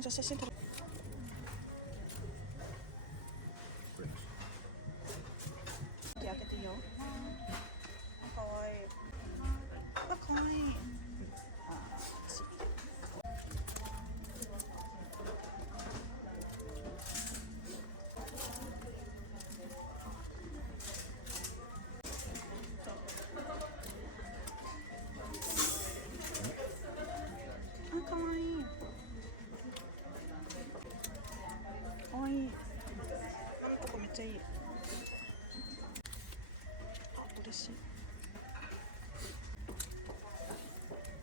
じゃあ写真撮る。開けていいよ。かわいい。あ、かわいい。あ、かわいい。かわいい。なんとかめっちゃいい。あ、嬉しい。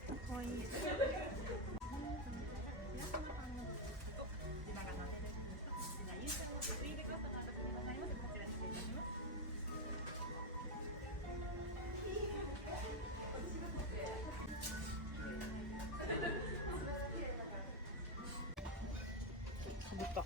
あ、かわいい。かぶった。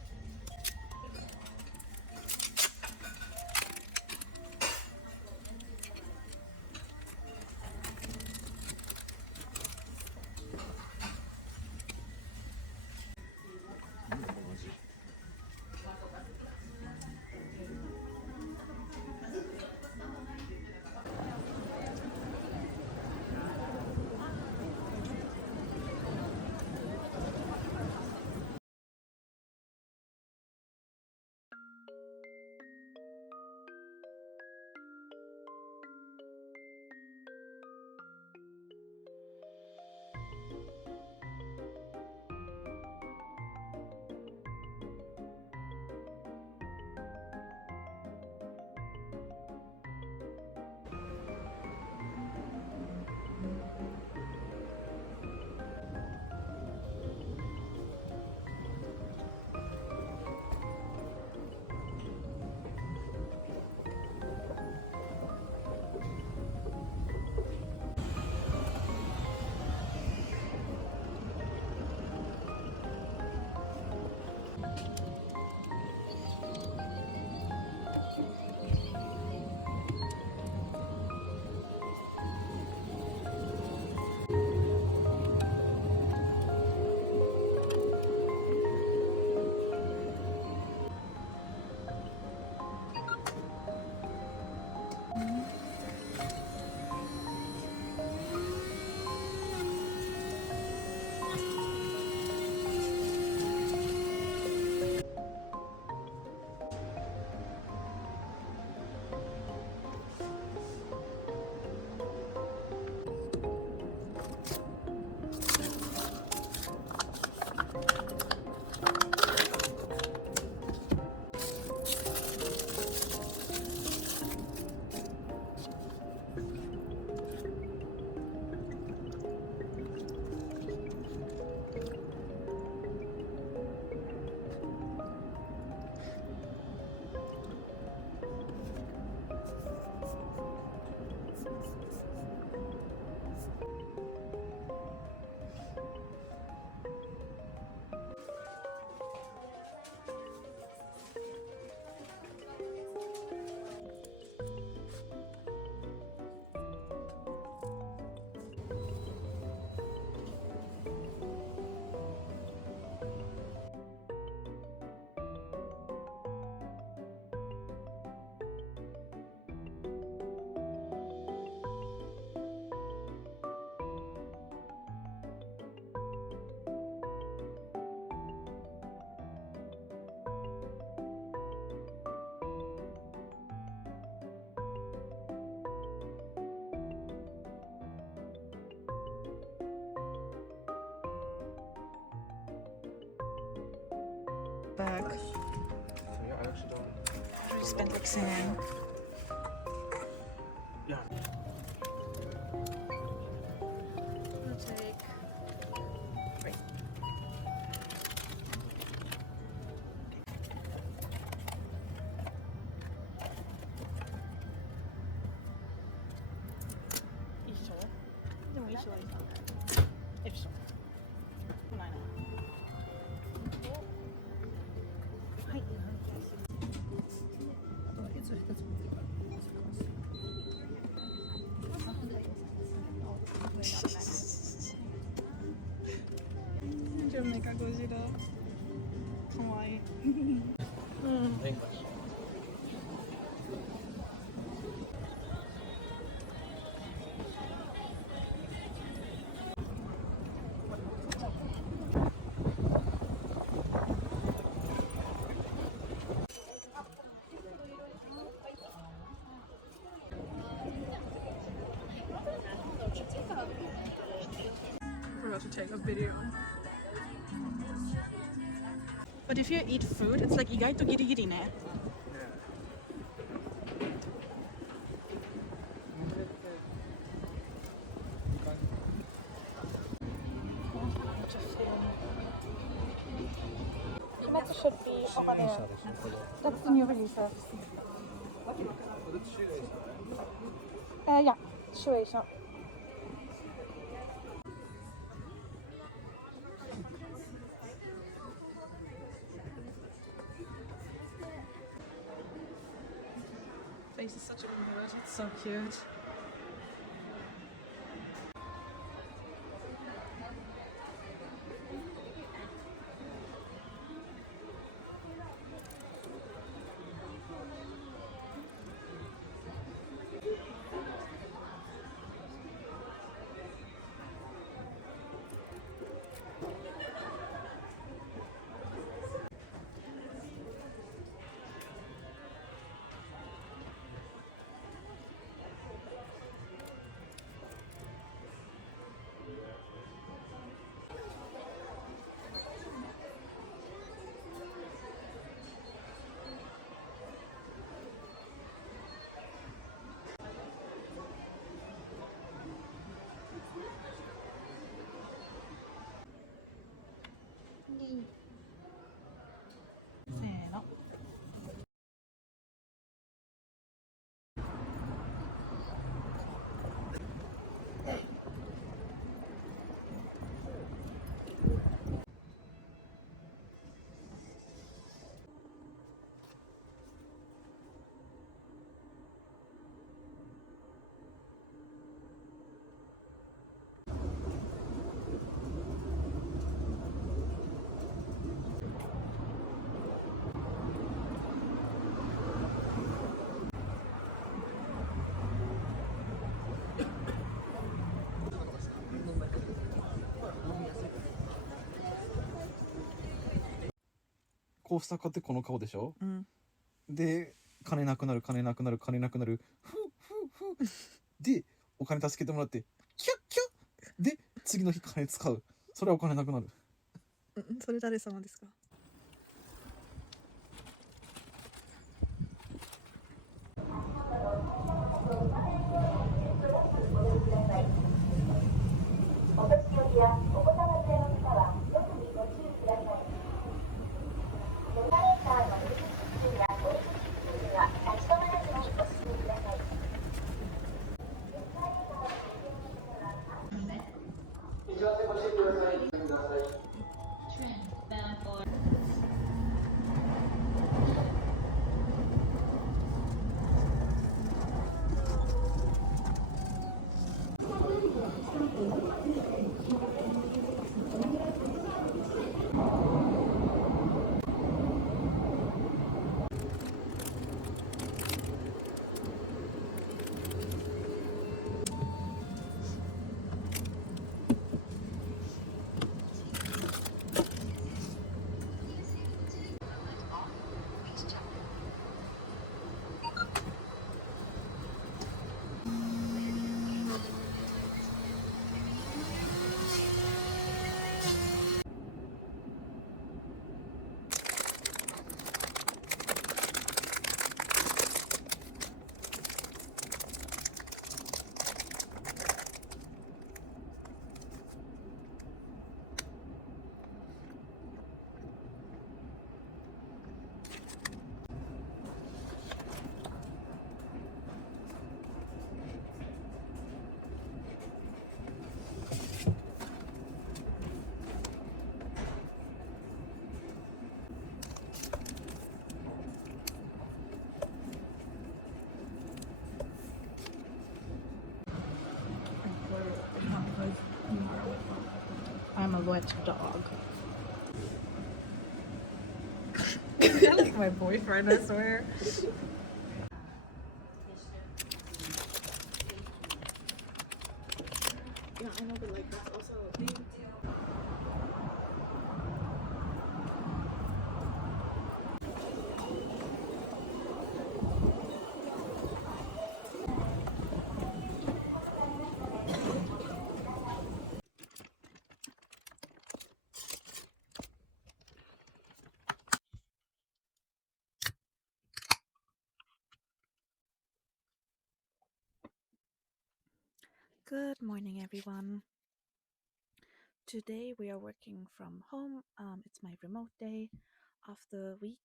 Back. So yeah, I actually don't. We spent like $10. Yeah. We'll take. Wait. 이쇼. 근데 뭐 이쇼 이상. 앱쇼. 나이 나. 하이. 좀 내가 고지러. Kawaii. English. Forgot to take a video. But if you eat food, it's like 意外とギリギリね。That should be over there. That's the new release. Yeah, shoegaze. Face is such a mood. It's so cute.コースター買ってこの顔でしょ、うん、で金なくなる金なくなる金なくなるふふふでお金助けてもらってキャッキャッで次の日金使う、それはお金なくなる。それ誰様ですか？お年寄りやお子様連れの方は特にご注意ください。エレベーターの入り口付近や降り口付近には立ち止まらずにご進みください。I'm a wet dog. I like my boyfriend, I swear. Yeah, I know, but like that's also. Good morning, everyone. Today we are working from home. It's my remote day of the week,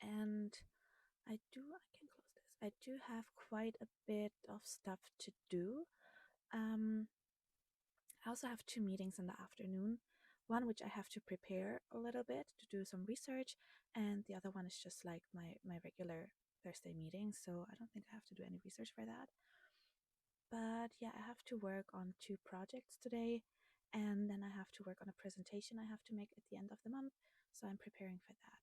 and I can close this. I do have quite a bit of stuff to do. Um, I also have two meetings in the afternoon. One which I have to prepare a little bit to do some research, and the other one is just like my regular Thursday meeting. So I don't think I have to do any research for that. But yeah, I have to work on two projects today, and then I have to work on a presentation I have to make at the end of the month. So I'm preparing for that.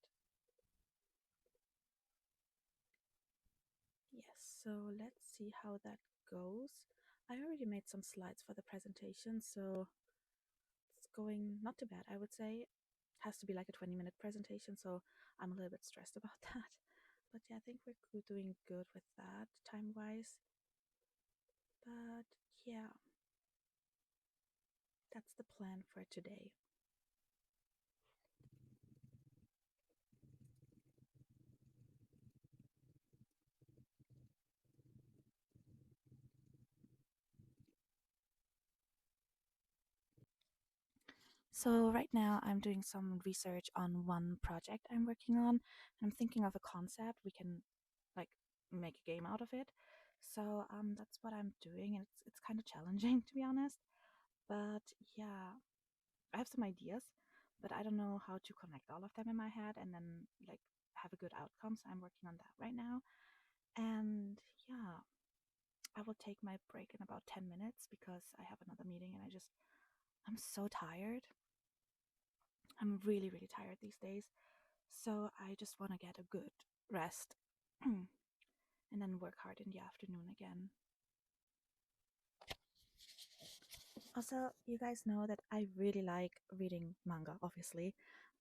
Yes, so let's see how that goes. I already made some slides for the presentation, so it's going not too bad, I would say. It has to be like a 20-minute presentation, so I'm a little bit stressed about that. But yeah, I think we're doing good with that time-wise. But yeah, that's the plan for today. So right now I'm doing some research on one project I'm working on. I'm thinking of a concept we can like make a game out of it. So that's what I'm doing, and it's kind of challenging to be honest. But yeah, I have some ideas, but I don't know how to connect all of them in my head and then like have a good outcome. So I'm working on that right now. And yeah, I will take my break in about 10 minutes because I have another meeting and I'm so tired. I'm really, really tired these days. So I just want to get a good rest and then work hard in the afternoon again. Also, you guys know that I really like reading manga, obviously.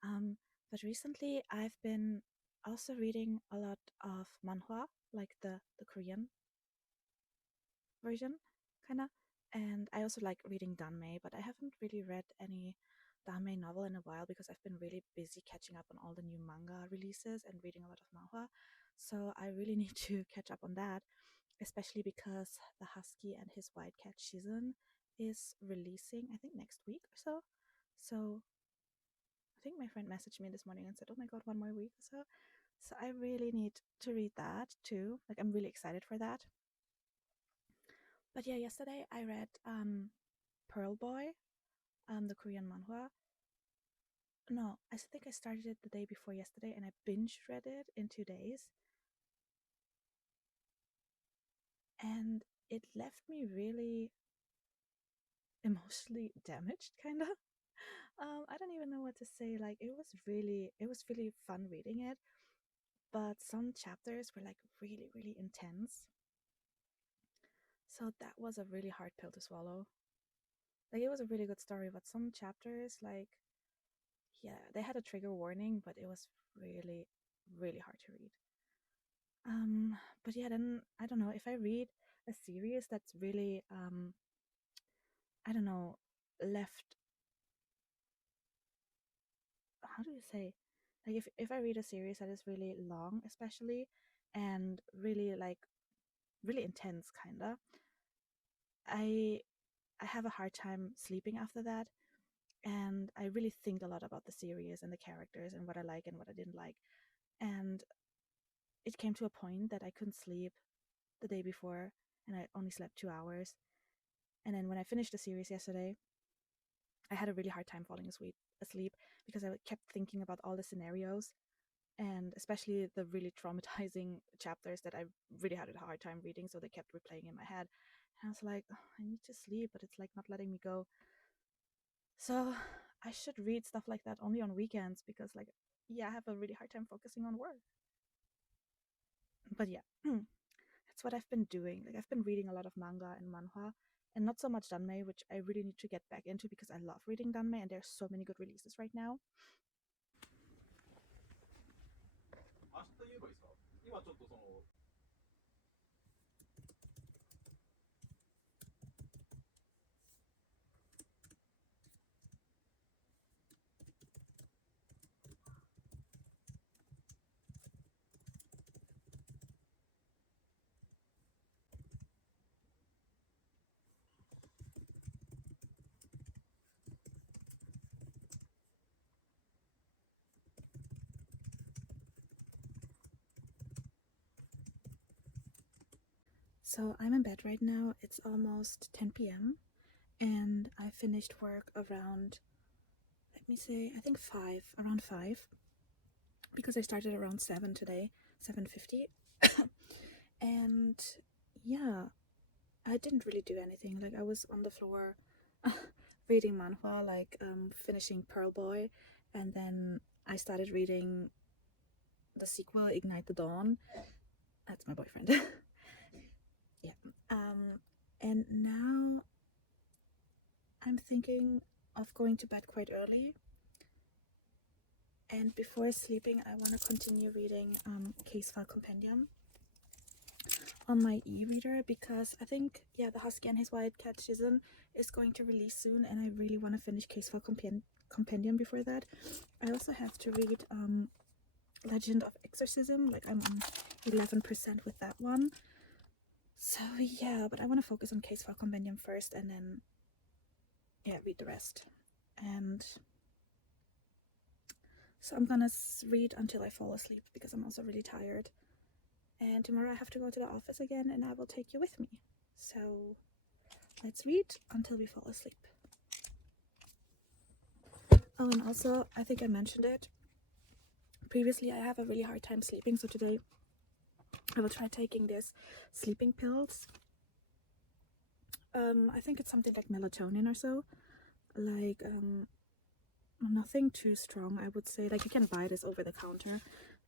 But recently I've been also reading a lot of manhwa, like the Korean version, kind of. And I also like reading danmei, but I haven't really read any danmei novel in a while because I've been really busy catching up on all the new manga releases and reading a lot of manhwa. So I really need to catch up on that, especially because the Husky and his White Cat season is releasing, I think, next week or so. So I think my friend messaged me this morning and said, "Oh my god, one more week or so." So I really need to read that too. Like I'm really excited for that. But yeah, yesterday I read Pearl Boy, the Korean manhwa. No, I think I started it the day before yesterday and I binge read it in 2 days. And it left me really emotionally damaged, kind of. I don't even know what to say. Like it was really fun reading it, but some chapters were like really, really intense. So that was a really hard pill to swallow. Like it was a really good story, but some chapters, like, yeah, they had a trigger warning, but it was really, really hard to read. But yeah, then I don't know if I read a series that's really, I don't know, left. How do you say? Like if I read a series that is really long, especially, and really like really intense, kinda, I I have a hard time sleeping after that, and I really think a lot about the series and the characters and what I like and what I didn't like, and it came to a point that I couldn't sleep the day before, and I only slept 2 hours, and then when I finished the series yesterday, I had a really hard time falling asleep because I kept thinking about all the scenarios and especially the really traumatizing chapters that I really had a hard time reading, so they kept replaying in my head. And I was like, oh, I need to sleep, but it's like not letting me go. So I should read stuff like that only on weekends because like yeah, I have a really hard time focusing on work. But yeah, that's what I've been doing. Like I've been reading a lot of manga and manhwa, and not so much danmei, which I really need to get back into because I love reading danmei, and there's so many good releases right now. 明日言えばいいですか？今ちょっとその So I'm in bed right now. It's almost 10 p.m. and I finished work around, let me say, I think around 5, because I started around 7 today, 7:50. And yeah, I didn't really do anything. Like I was on the floor reading manhwa, like finishing Pearl Boy, and then I started reading the sequel, Ignite the Dawn. That's my boyfriend. Yeah. And now I'm thinking of going to bed quite early. And before sleeping, I want to continue reading Case File Compendium on my e-reader, because I think, yeah, The Husky and His White Cat Shizen is going to release soon, and I really want to finish Case File Compendium before that. I also have to read Legend of Exorcism. Like I'm on 11% with that one. So yeah, but I want to focus on Case File Compendium first, and then yeah, read the rest. And so I'm gonna read until I fall asleep, because I'm also really tired. And tomorrow I have to go to the office again, and I will take you with me. So let's read until we fall asleep. Oh, and also, I think I mentioned it previously, I have a really hard time sleeping, so today I will try taking this sleeping pills. I think it's something like melatonin or so. Like, nothing too strong, I would say. Like, you can buy this over the counter.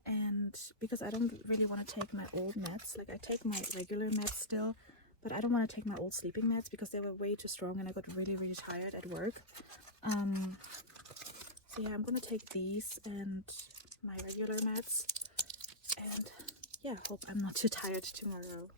And because I don't really want to take my old meds, like I take my regular meds still, but I don't want to take my old sleeping meds because they were way too strong and I got really, really tired at work. So yeah, I'm gonna take these and my regular meds, and yeah, hope I'm not too tired tomorrow.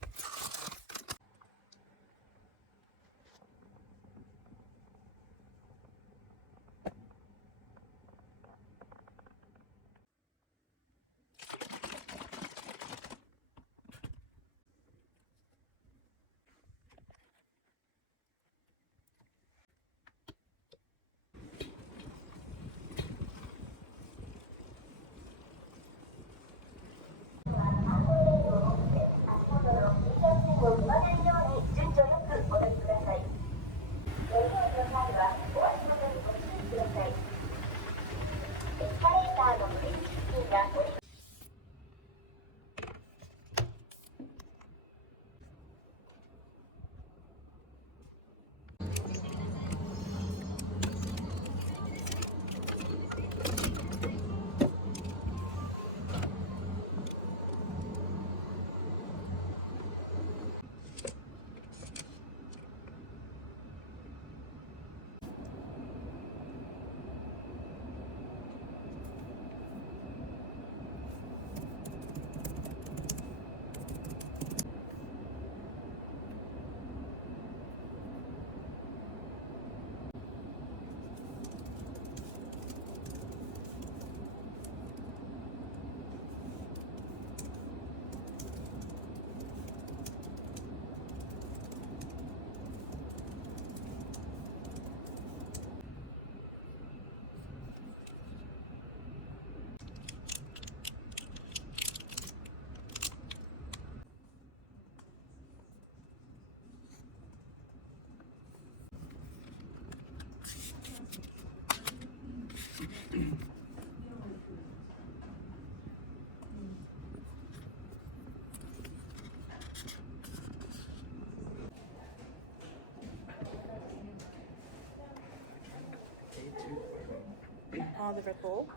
The Red Bull.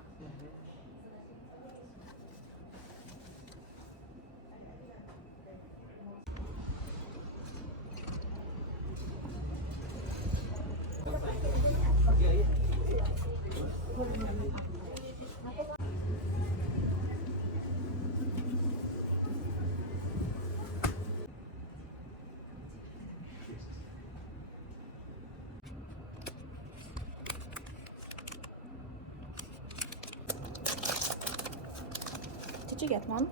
you get one?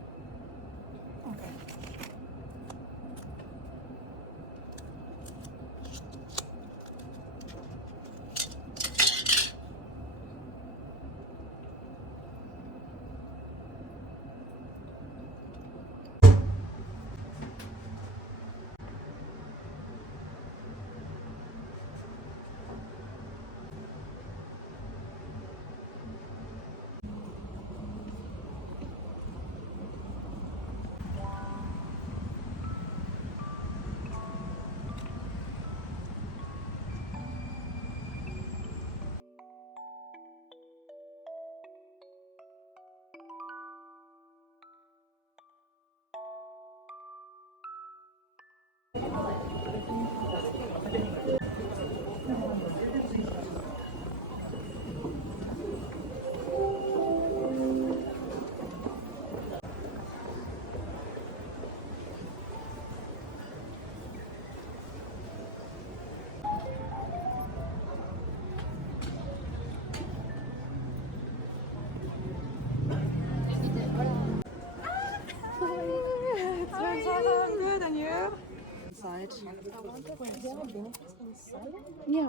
Okay. I'm good, and you? Inside. Yeah.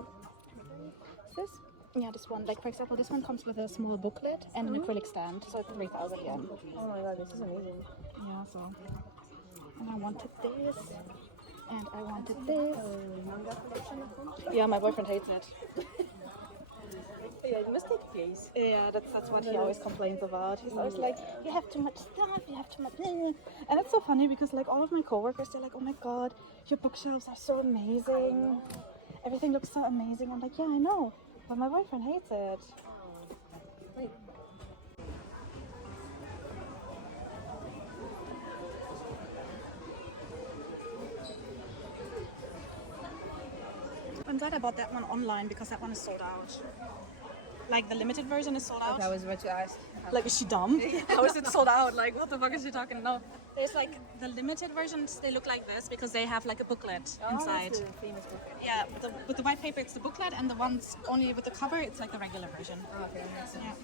This? Yeah, this one. Like, for example, this one comes with a small booklet and an acrylic stand, so it's 3,000 yen. Oh my god, this is amazing. Yeah, so. And I wanted this, and I wanted this. Manga collection of them? Yeah, my boyfriend hates it. Yeah, it must take place. Yeah, that's what he always complains about. He's always like, you have too much stuff, you have too much. And it's so funny because, like, all of my coworkers, they're like, oh my god, your bookshelves are so amazing. Everything looks so amazing. I'm like, yeah, I know, but my boyfriend hates it. Wait. I'm glad I bought that one online because that one is sold out. Like, the limited version is sold out. I was about to ask. Like, is she dumb? How is it sold out? Like, what the fuck is she talking? No. There's like the limited versions, they look like this because they have like a booklet inside. That's the famous book. Yeah, with the white paper it's the booklet, and the ones only with the cover it's like the regular version. Oh, okay, that makes sense. Yeah.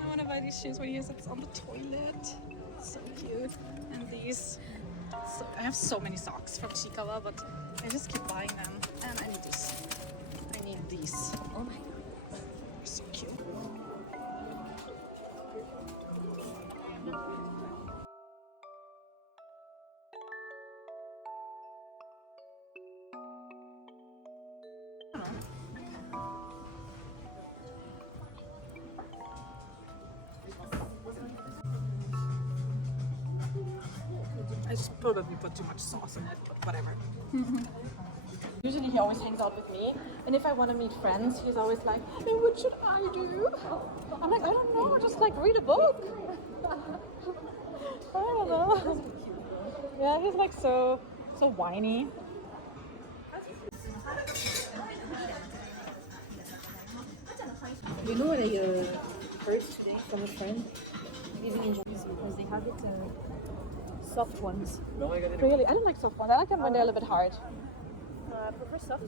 I want to buy these shoes when he sits on the toilet. So cute. And these. So, I have so many socks from Chikawa, but I just keep buying them. And I need this. I need these. Oh my god. They're so cute. I just probably put too much sauce in it, but whatever. Usually he always hangs out with me, and if I want to meet friends, he's always like, hey, what should I do? I'm like, I don't know, just like read a book. I don't know. Yeah, he's like so whiny. You know what I heard today from a friend living in Japan because they have it soft ones. Really, I don't like soft ones. I like them when they're a little bit hard. I prefer soft.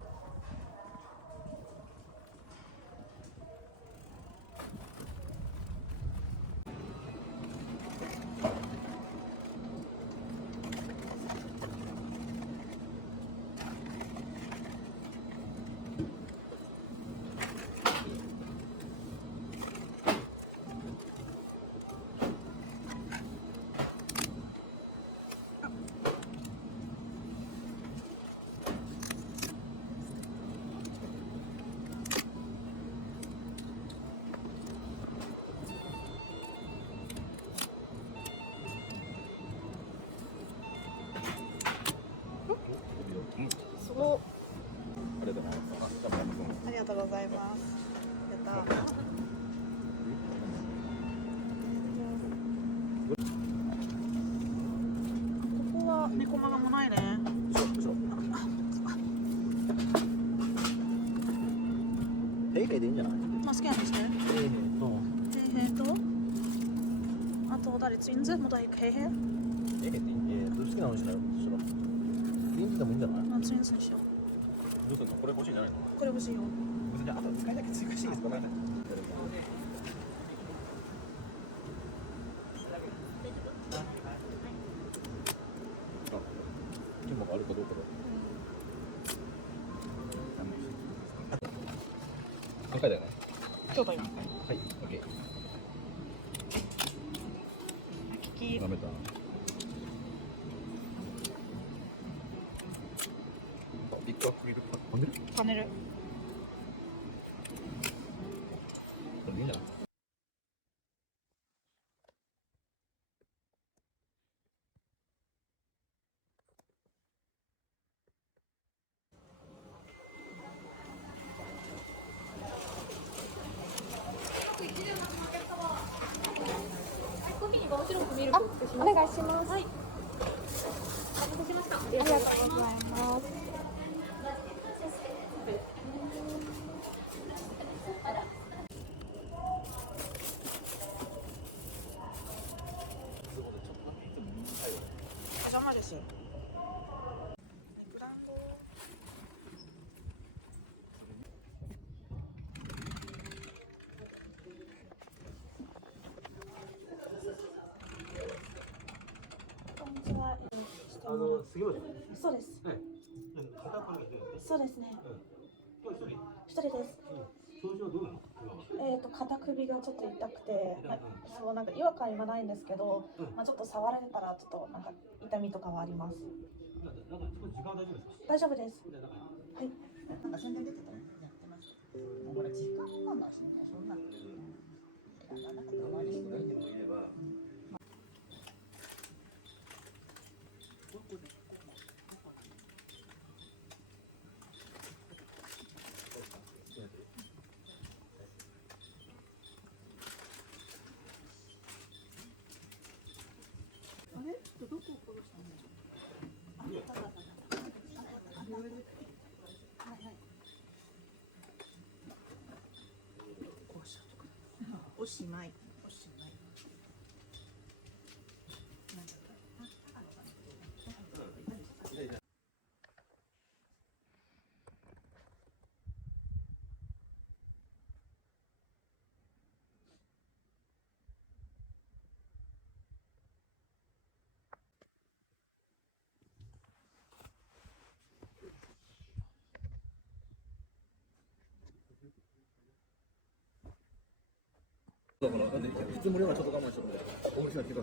平でいいんじゃない？まあスキャンして平平と平平とあと誰ツインズもう誰平平平平っていい？好きなのにしないよ。ツインズでもいいんじゃない？まあツインズにしよう。どうするの？これ欲しいんじゃないの？これ欲しいよ。じゃあ、あと使いだけ追加していいですか？ごめんなさい。金馬があるかどうかだ。何回だよね。今日だよ。はい、オッケー。聞きダメだ。ピックアップリルパネル？パネル。これいいんじゃない？お願いします。はい。お待たせしました。ありがとうございます。お邪魔です。グランド。こんにちは。杉本。そうです。はい。そうですね。一人です。調子はどうなの？肩首がちょっと痛くて、そうなんか違和感はないんですけど、まあちょっと触られたらちょっとなんか痛みとかはあります。大丈夫です。はい。なんか宣伝出てたね。やってました。もうこれ時間なんだしね、そんな。やらなかったら終わりしてるんでもいれば。あれ？どこを殺したんだろう。あ、ただただ。はいはい。おしまい。おしまい。なんだった？だからなんで普通無料はちょっと我慢しとくれ。大きな気が。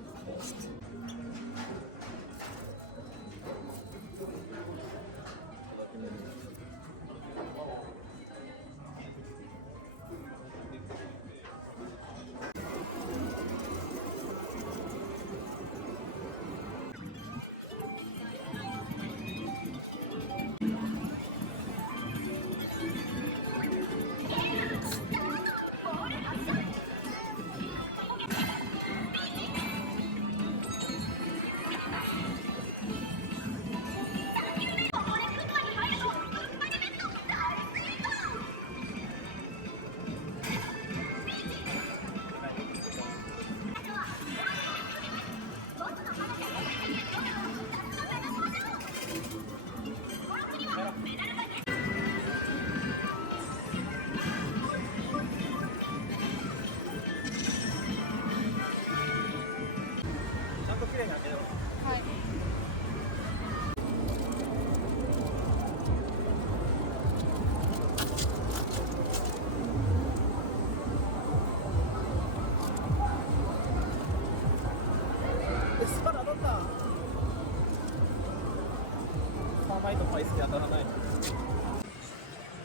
ライスで当たらないの。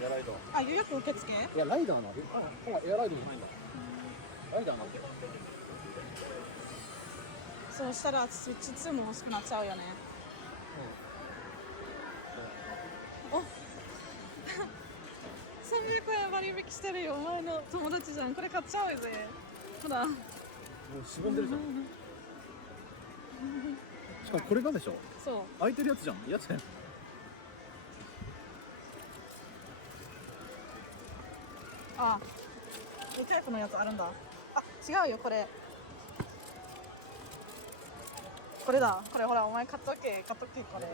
エアライド。あ、予約受付？いや、ライダーなの。エアライドじゃないんだ。ライダーなんだ。そうしたらスイッチ2も欲しくなっちゃうよね。お300円割引してるよ。お前の友達じゃん。これ買っちゃうぜ。ほら。もうしぼんでるじゃん。しかもこれがでしょ。そう。空いてるやつじゃん。やつやん。ああ、いいタイプのやつあるんだ。あ、違うよ、これ。これだ。これほら、お前買っとけ、買っとけ、これ。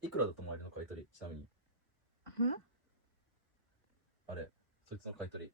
いくらだと思われるの買い取り、ちなみに。ん？あれ、そいつの買い取り。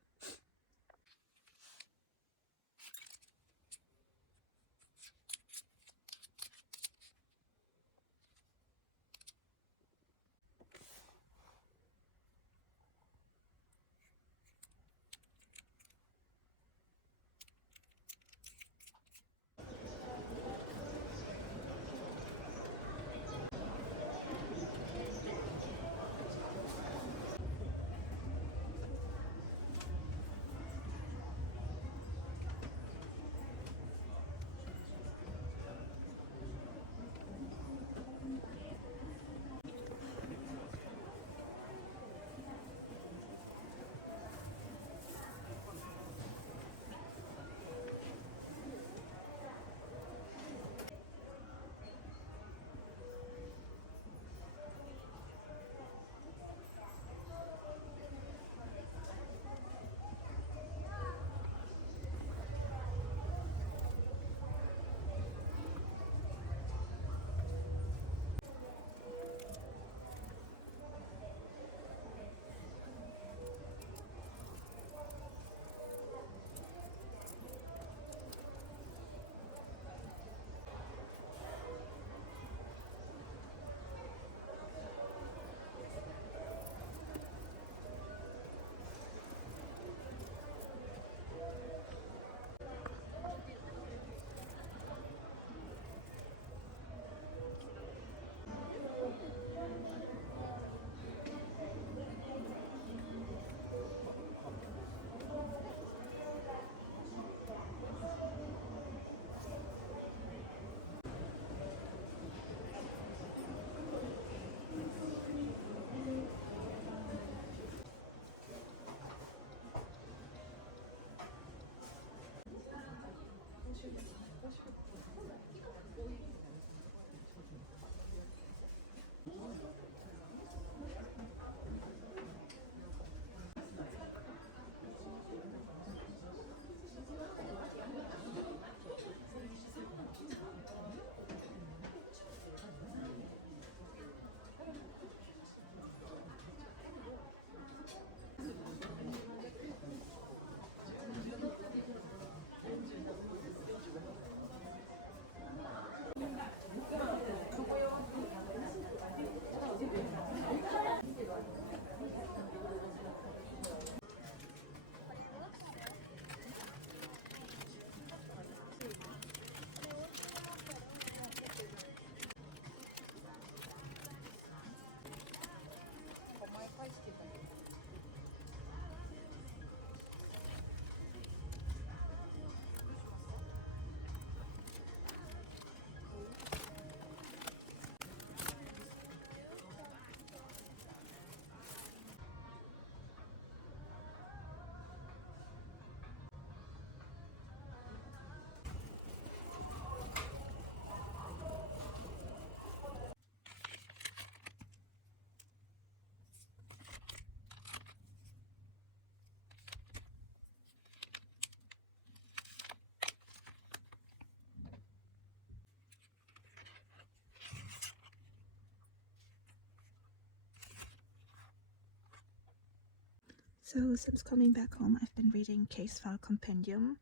So since coming back home, I've been reading Case File Compendium.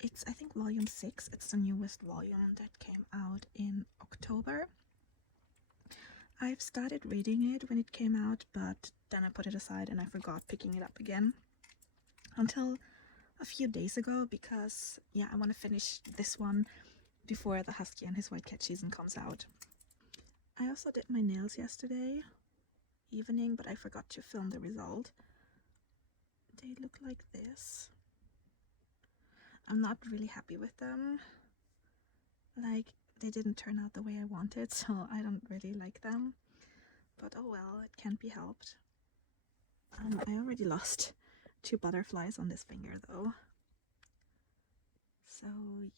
It's, I think, volume 6. It's the newest volume that came out in October. I've started reading it when it came out, but then I put it aside and I forgot picking it up again until a few days ago because, yeah, I want to finish this one before the Husky and his White Cat season comes out. I also did my nails yesterday evening, but I forgot to film the result. They look like this. I'm not really happy with them. Like, they didn't turn out the way I wanted, so I don't really like them. But oh well, it can't be helped. I already lost 2 butterflies on this finger though. So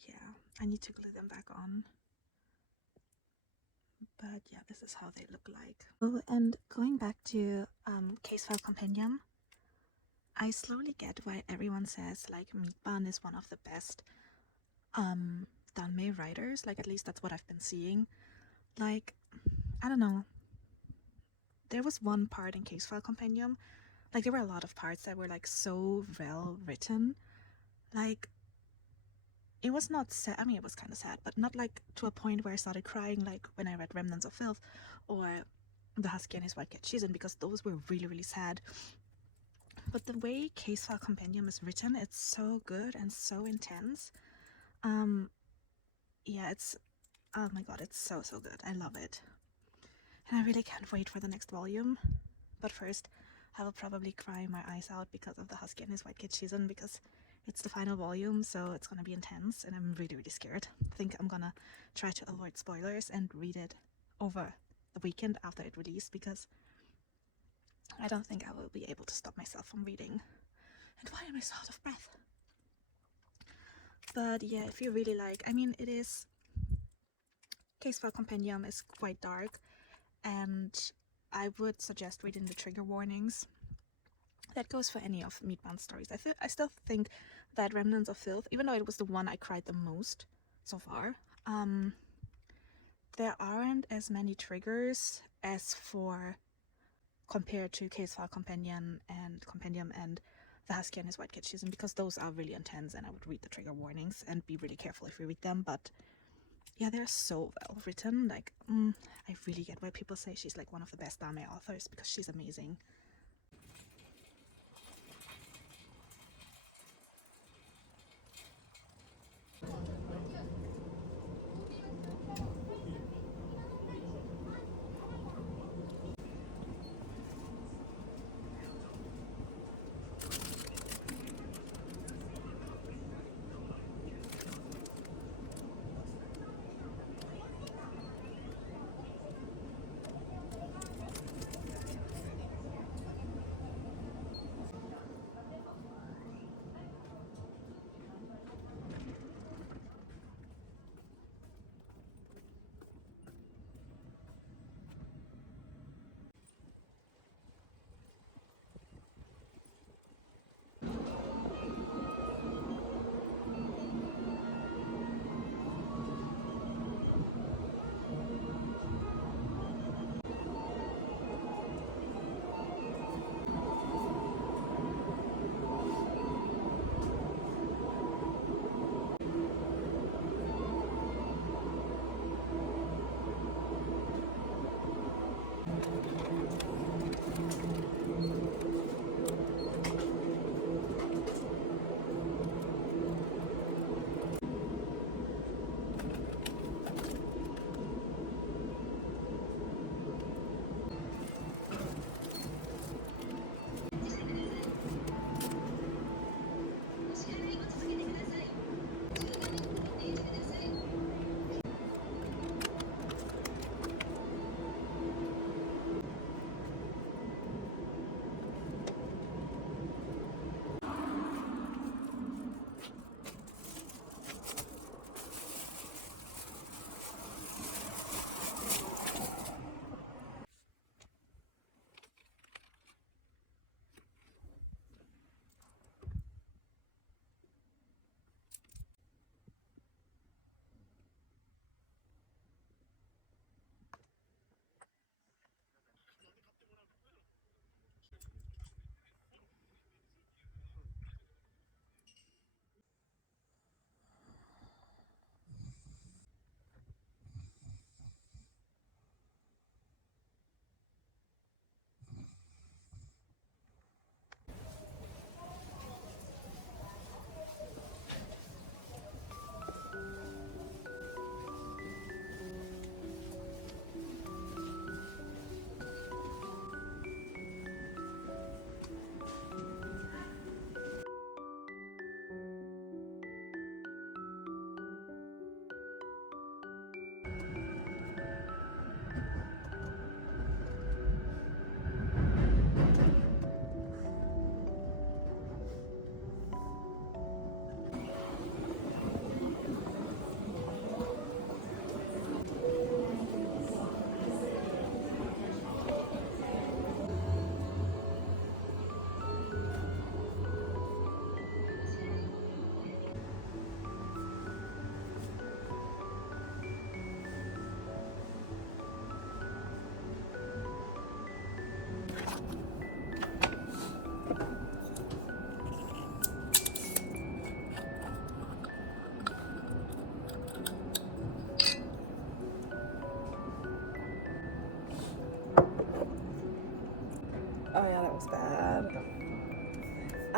yeah, I need to glue them back on. But yeah, this is how they look like. Oh, and going back to Case File Compendium, I slowly get why everyone says like Meatban is one of the best Danmei writers. Like, at least that's what I've been seeing. Like, I don't know. There was one part in Case File Compendium, like there were a lot of parts that were like so well written. Like, it was not sad. I mean, it was kind of sad, but not like to a point where I started crying, like when I read Remnants of Filth or The Husky and His White Cat Shizun, because those were really, really sad. But the way Case File Compendium is written, it's so good and so intense. Yeah, it's, oh my god, it's so, so good. I love it. And I really can't wait for the next volume. But first, I will probably cry my eyes out because of The Husky and His White Kid Season, because it's the final volume, so it's gonna be intense, and I'm really, really scared. I think I'm gonna try to avoid spoilers and read it over the weekend after it released, because I don't think I will be able to stop myself from reading. And why am I so out of breath? But yeah, if you really like, I mean, it is, Case File Compendium is quite dark, and I would suggest reading the trigger warnings. That goes for any of Meatbound stories. I still think that Remnants of Filth, even though it was the one I cried the most so far, there aren't as many triggers as for compared to Case File Compendium and The Husky and His White Cat Season, because those are really intense, and I would read the trigger warnings and be really careful if you read them. But yeah, they're so well written. Like, I really get why people say she's like one of the best anime authors, because she's amazing.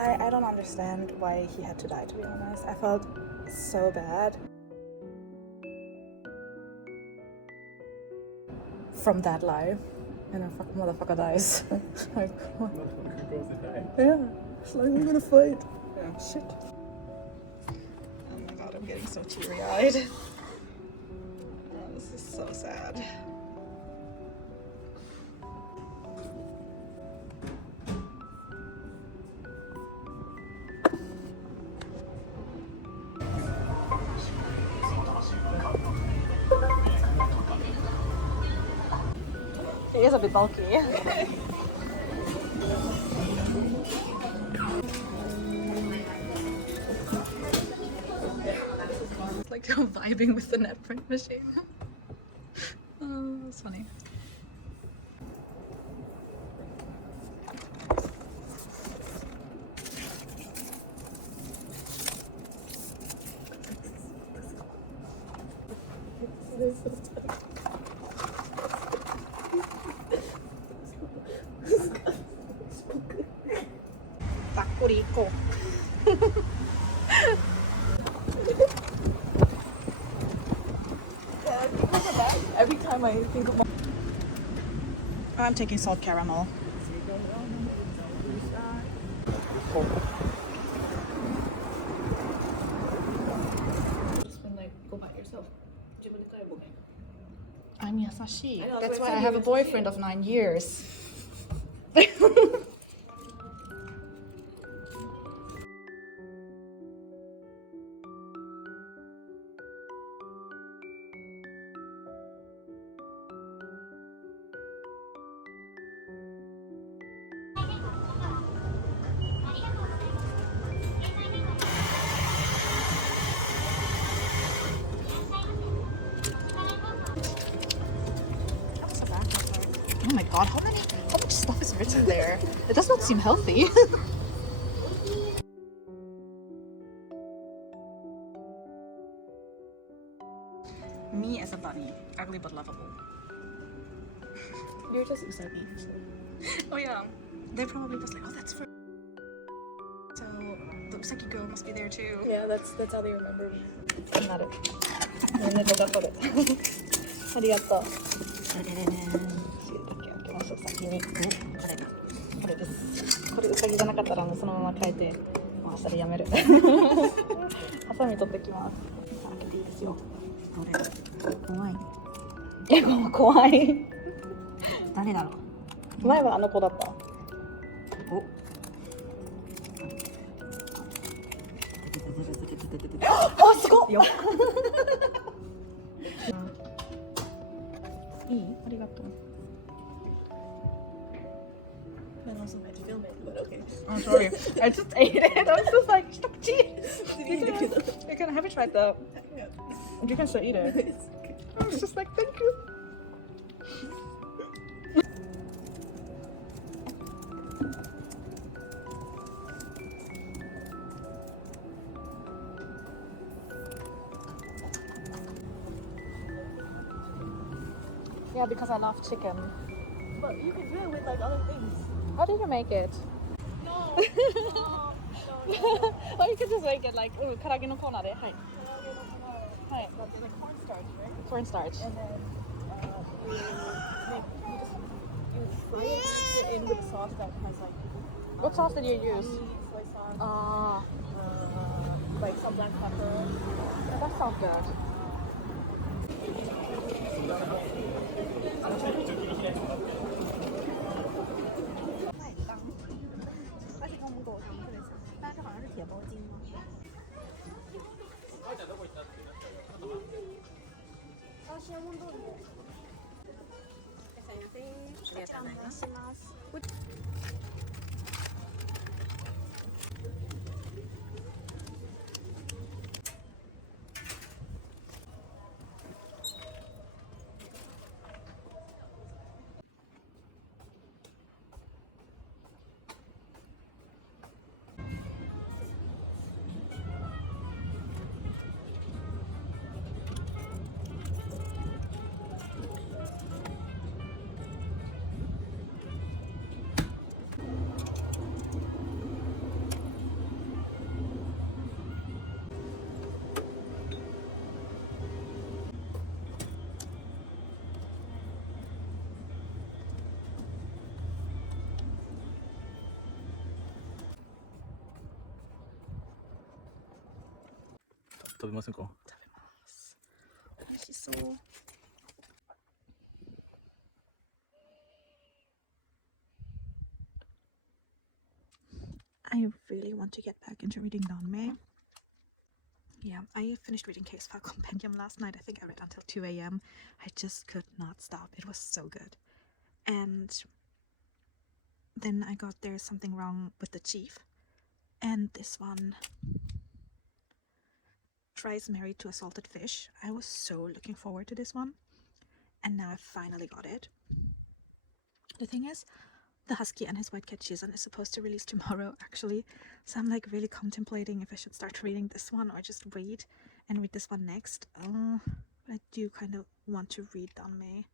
I don't understand why he had to die, to be honest. I felt so bad. From that life. And a fucking motherfucker dies. Like, what? Yeah. It's like, we're gonna fight. Yeah, shit. Oh my god, I'm getting so teary-eyed. Oh, this is so sad. He is a bit bulky. It's like you're vibing with the net print machine. Oh, that's funny. Taco. Every time I think of I'm taking salt caramel. Just been like, go by yourself. I'm yasashi. I know, That's that's why what I I have a said. boyfriend of 9 years. Oh my god, how much stuff is written there? It does not seem healthy. Me as a bunny, ugly but lovable. You're just Usagi. So. Oh yeah, they're probably just like, oh that's for. So the Usagi girl must be there too. Yeah, that's how they remember me. なる。みんなここで。ありがとう。先に、これです。これうさぎじゃなかったらもうそのまま変えて、もう明日でやめる。ハサミ取ってきます。開けていいですよ。怖い。いや、もう怖い。誰だろう。前はあの子だった。お。あ、すごっ。よ。いい？ありがとう。I also had to film it, but okay. I'm sorry. I just ate it. I was just like, stop cheese. You can have it right though. Yeah. You can still eat it. I was just like, thank you. Yeah, because I love chicken. But you can do it with like other things. How did you make it? No. Or you could just make it like, 唐揚げのコーナーで。はい。はい。 But they're like cornstarch, right? Cornstarch. And then you fry it, mix it in with sauce that has like What sauce did you use? soy sauce, Ah, like some black pepper. that sounds good. 食べませんか？食べます。美味しそう。I really want to get back into reading Danmei. Yeah, I finished reading Case File Compendium last night. I think I read until 2 a.m. I just could not stop. It was so good. And then I got There's Something Wrong with the Chief. And this one, Tries Married to a Salted Fish. I was so looking forward to this one. And now I finally got it. The thing is, The Husky and His White Cat Chizan is supposed to release tomorrow, actually. So I'm like really contemplating if I should start reading this one or just read this one next. I do kind of want to read Danmei.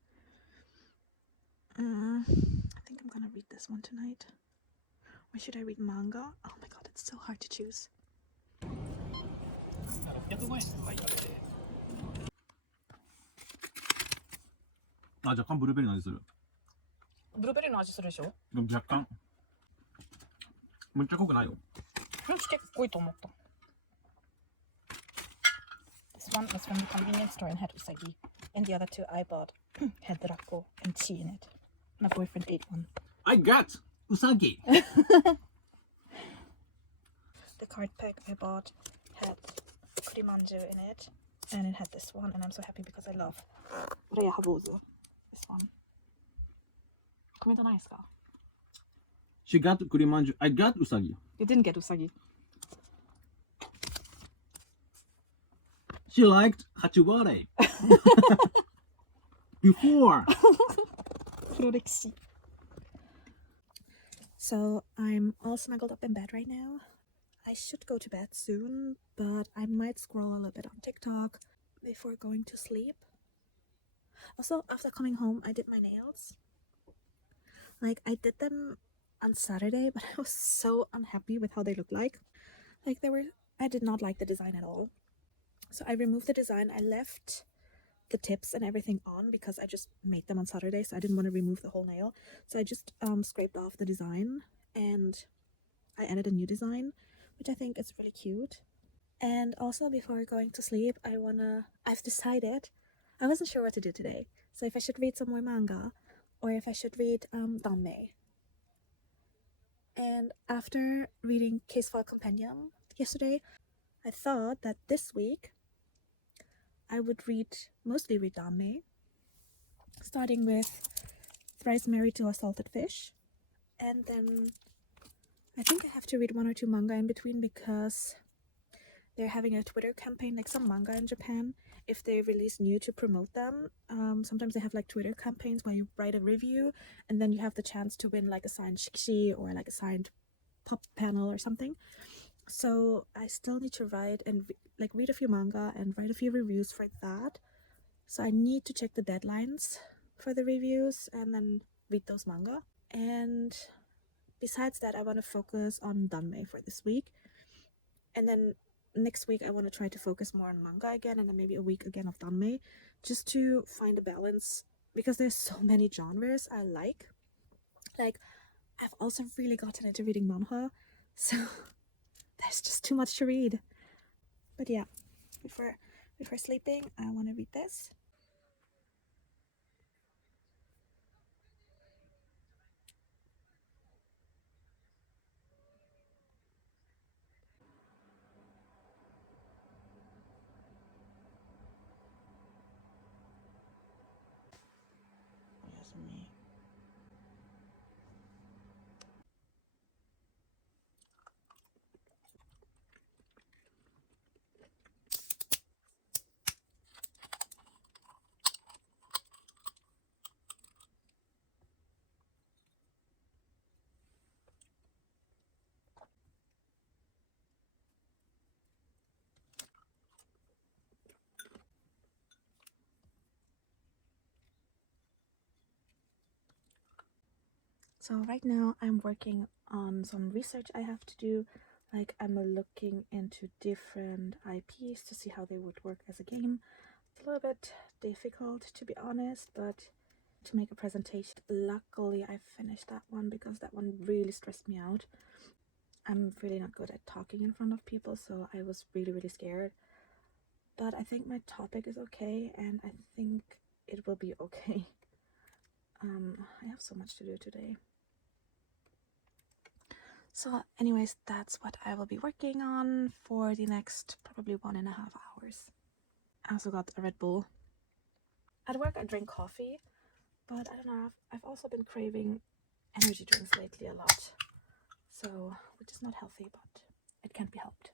I think I'm gonna read this one tonight. Or should I read manga? Oh my god, it's so hard to choose. 600万円とかいたって。あ、若干ブルーベリーの味する。ブルーベリーの味するでしょ？でも若干。めっちゃ濃くないよ。私結構濃いと思った。This one was from the convenience store and had usagi. And the other two I bought had rako and tea in it. My boyfriend ate one. I got usagi! The card pack I bought had kurimanju in it. And it had this one. And I'm so happy because I love Raya Habozu. This one. コメントないですか？ She got kurimanju. I got usagi. You didn't get usagi. She liked hachibare. Before. So I'm all snuggled up in bed right now. I should go to bed soon, but I might scroll a little bit on TikTok before going to sleep. Also, after coming home, I did my nails. Like, I did them on Saturday, but I was so unhappy with how they looked like. Like, I did not like the design at all. So I removed the design. I left the tips and everything on because I just made them on Saturday, so I didn't want to remove the whole nail. So I just scraped off the design and I added a new design, which I think is really cute. And also, before going to sleep, I've decided, I wasn't sure what to do today. So if I should read some more manga or if I should read Danmei. And after reading Case File Compendium yesterday, I thought that this week I would mostly read Danmei, starting with Thrice Married to a Salted Fish. And then I think I have to read one or two manga in between because they're having a Twitter campaign, like some manga in Japan. If they release new to promote them, sometimes they have like Twitter campaigns where you write a review and then you have the chance to win like a signed shikshi or like a signed pop panel or something. So I still need to write and read a few manga and write a few reviews for that. So I need to check the deadlines for the reviews and then read those manga. And besides that, I want to focus on Danmei for this week. And then next week I want to try to focus more on manga again, and then maybe a week again of Danmei, just to find a balance because there's so many genres I like. Like, I've also really gotten into reading manhwa, so there's just too much to read. But yeah, before sleeping, I want to read this. Yes, me. So right now I'm working on some research I have to do. Like, I'm looking into different IPs to see how they would work as a game. It's a little bit difficult, to be honest, but to make a presentation. Luckily I finished that one because that one really stressed me out. I'm really not good at talking in front of people, so I was really scared. but I think my topic is okay, and I think it will be okay. I have so much to do today. So anyways, that's what I will be working on for the next probably 1.5 hours. I also got a Red Bull. At work I drink coffee, but I don't know, I've also been craving energy drinks lately a lot. So, which is not healthy, but it can't be helped.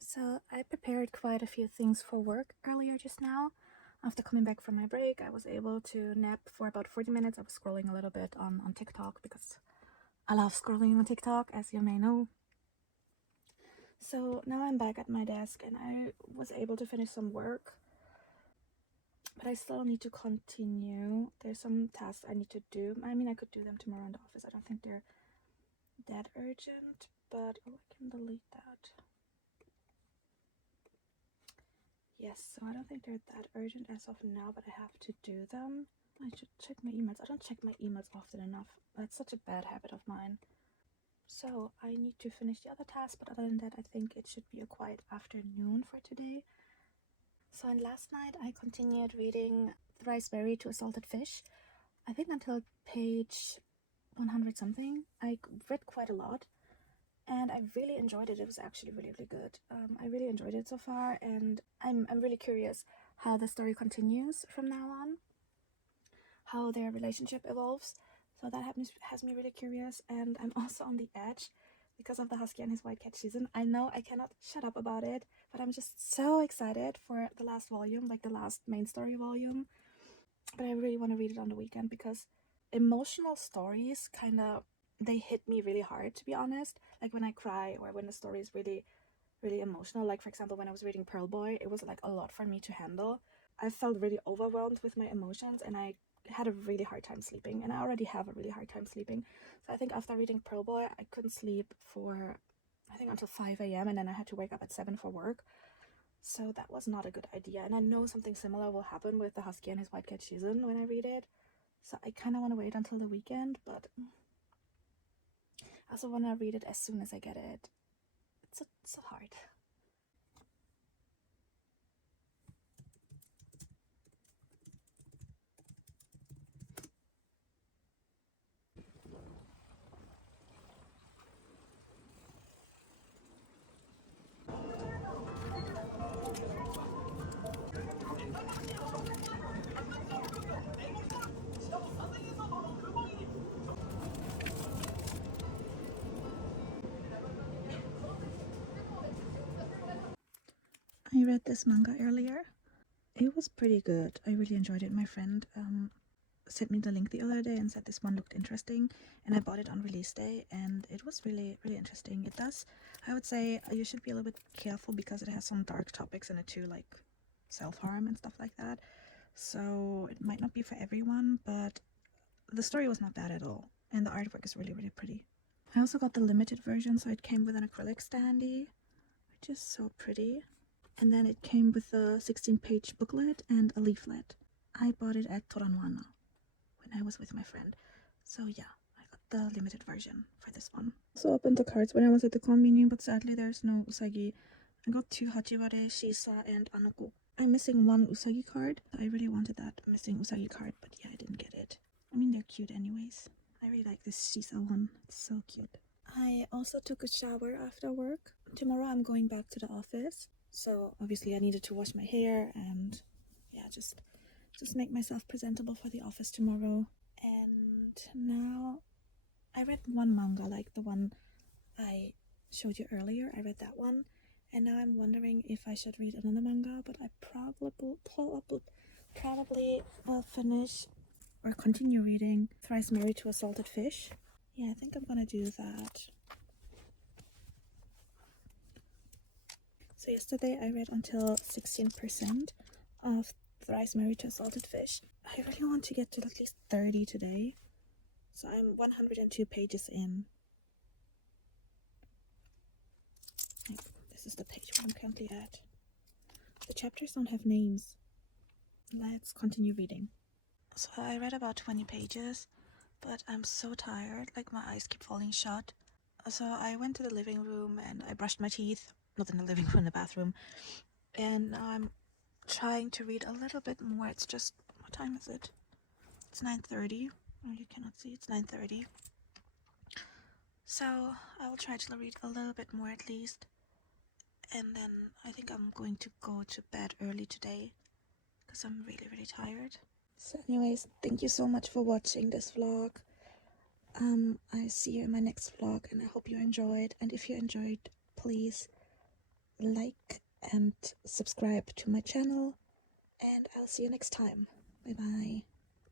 So I prepared quite a few things for work earlier just now. After coming back from my break, I was able to nap for about 40 minutes. I was scrolling a little bit on TikTok because I love scrolling on TikTok, as you may know. So now I'm back at my desk and I was able to finish some work. But I still need to continue. There's some tasks I need to do. I mean, I could do them tomorrow in the office. I don't think they're that urgent, but oh, I can delete that. Yes, so I don't think they're that urgent as of now, but I have to do them. I should check my emails. I don't check my emails often enough. That's such a bad habit of mine. So I need to finish the other tasks, but other than that, I think it should be a quiet afternoon for today. So and last night I continued reading Thrice Berry to a Salted Fish. I think until page 100 something. I read quite a lot. And I really enjoyed it. It was actually really, really good. I really enjoyed it so far, and I'm really curious how the story continues from now on, how their relationship evolves. So that has me really curious, and I'm also on the edge because of the Husky and his White Cat season. I know I cannot shut up about it, but I'm just so excited for the last volume, like the last main story volume. But I really want to read it on the weekend because emotional stories they hit me really hard, to be honest. Like when I cry or when the story is really, really emotional. Like for example, when I was reading Pearl Boy, it was like a lot for me to handle. I felt really overwhelmed with my emotions and I had a really hard time sleeping, and I already have a really hard time sleeping. So I think after reading Pearl Boy, I couldn't sleep for I think until 5 a.m. and then I had to wake up at 7 for work. So that was not a good idea, and I know something similar will happen with the Husky and his White Cat season when I read it. So I kind of want to wait until the weekend, but I also want to read it as soon as I get it. It's so hard. I read this manga earlier. It was pretty good. I really enjoyed it. My friend sent me the link the other day and said this one looked interesting, and I bought it on release day, and it was really, really interesting. It does, I would say, you should be a little bit careful because it has some dark topics in it too, like self-harm and stuff like that. So it might not be for everyone, but the story was not bad at all, and the artwork is really, really pretty. I also got the limited version, so it came with an acrylic standee, which is so pretty. And then it came with a 16-page booklet and a leaflet. I bought it at Toranwana when I was with my friend. So yeah, I got the limited version for this one. Also opened the cards when I was at the convenience, but sadly there's no Usagi. I got 2 Hachibare, Shisa, and Anoko. I'm missing 1 Usagi card. I really wanted that missing Usagi card, but yeah, I didn't get it. I mean, they're cute anyways. I really like this Shisa one. It's so cute. I also took a shower after work. Tomorrow I'm going back to the office. So obviously I needed to wash my hair and yeah, just make myself presentable for the office tomorrow. And now I read one manga, like the one I showed you earlier. I read that one, and now I'm wondering if I should read another manga, but I probably will finish or continue reading Thrice Married to a Salted Fish. Yeah, I think I'm gonna do that. So So yesterday I read until 16% of Thrice Married to a Salted Fish. I really want to get to at least 30 today. So I'm 102 pages in. This is the page where I'm currently at. The chapters don't have names. Let's continue reading. So I read about 20 pages, but I'm so tired, like my eyes keep falling shut. So I went to the living room and I brushed my teeth. Not in the living room, in the bathroom. And I'm trying to read a little bit more. It's just, what time is it? It's 9:30. Oh, you cannot see, it's 9:30. So I will try to read a little bit more at least. And then I think I'm going to go to bed early today because I'm really, really tired. So anyways, thank you so much for watching this vlog. I see you in my next vlog and I hope you enjoyed. And if you enjoyed, please like and subscribe to my channel. And I'll see you next time. Bye bye.